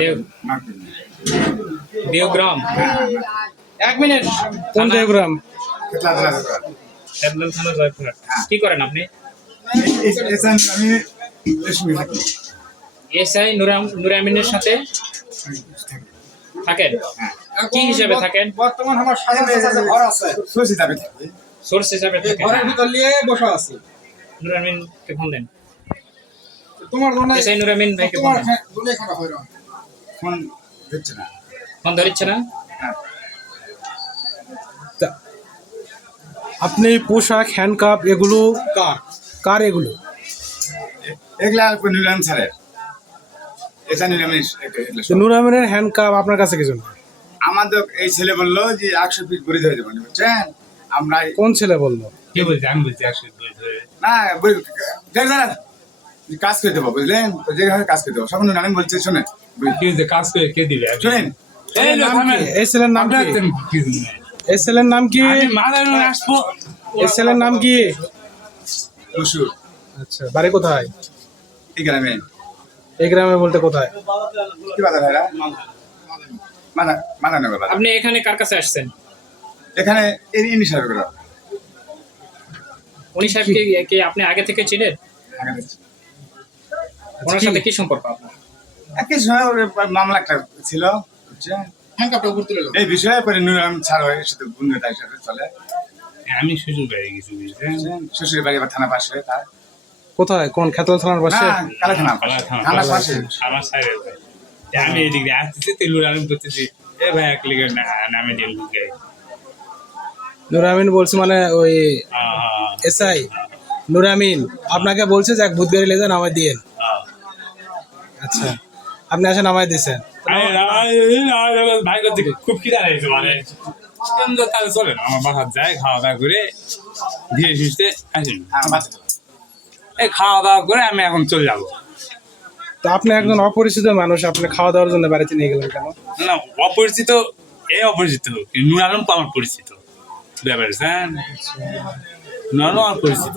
দেও। মার্কেট এক মিনিট। কোন দেবগ্রাম হেদলাল থানা জয়পুরহাট। কি করেন আপনি? এসআই নুরামিনের সাথে? থাকেন? কি হিসাবে থাকেন? বর্তমান আমার ঘর আছে। যাবে থাকি। সোর্স হিসাবে থাকেন ঘরের ভিতর নিয়ে বসা আছে। নুরামিনকে ফোন দেন। তোমার জন্য এসআই নুরামিন ভাইকে ফোন তোমার দেন ফোন দিচ্ছে না। ফোন ধরিচ্ছে না? হ্যাঁ। তা আপনি পোশাক হ্যান্ডকাপ এগুলো কার? কার এগুলো? এগুলা নিলাম স্যারের। এটা নিলাম তো নূর আমিনের হ্যান্ডকাপ আপনার কাছে কিছু আমাদের এই ছেলে বলল যে একশো ফিট ঘুরে ধরে দেবেন বুঝছেন? আমরা কোন ছেলে বলল? কে বলছে? আমি বলছি একশো দুই ধরে। না কাজ করে দেবো বুঝলেন তো যেভাবে কাজ করে দেবো। সকল নারায়ণ বলছে শোনেন। বুঝ- কাজ করে কে দিবে? শোনেন এই নাম। ছেলের নাম কি। এই ছেলের নাম আসব। এই ছেলের নাম কি? মসুর আচ্ছা বাড়ি কোথায়? এই গ্রামে। এই গ্রামে বলতে কোথায়? কি বাজার মানা নেবে আপনি এখানে কার কাছে আসছেন? এখানে এই ইনি সাহেব করে উনি সাহেবকে কি আপনি আগে থেকে চিনেন? আগে দেখছি। ওনার সাথে কি সম্পর্ক আপনার? একই সময় ওর মামলা একটা ছিল হ্যান্ডকাপটা উপর তুলে এই বিষয়ে পরে নুরাম ছাড় হয়ে সাথে বন্ধুতার সাথে চলে। আমি শ্বশুর বাড়ি গেছি বুঝলেন বাড়ি আবার থানা পাশে তার। কোথায়? কোন খেতলা থানার পাশে? কালা থানা কালা পাশে থানা। থানা পাশে। আমার সাইডের আমি এদিক দিয়ে আসতেছি তেলুর আলম করতেছি এ ভাই এক লিগের নামে দিন ঢুকে নূর আমিন বলছে মানে ওই হ্যাঁ এসআই। নূর আমিন আপনাকে বলছে যে এক ভূত গাড়ি দিয়েন। হ্যাঁ আচ্ছা। আপনি আসে নামাই দিয়েছেন ভাই করতে খুব খিদা লাগছে মানে তাহলে চলে আমার বাসার যায় খাওয়া দাওয়া করে ধীরে সুস্থে আসেন। হ্যাঁ এই খাওয়া দাওয়া করে আমি এখন চলে যাব। তো আপনি একজন অপরিচিত মানুষ আপনি খাওয়া দাওয়ার জন্য বাড়িতে নিয়ে গেলেন কেন? না অপরিচিত এ অপরিচিত নুর আলম তো আমার পরিচিত। ব্যাপার হ্যাঁ। নুর আলম রাস্তা পরিচিত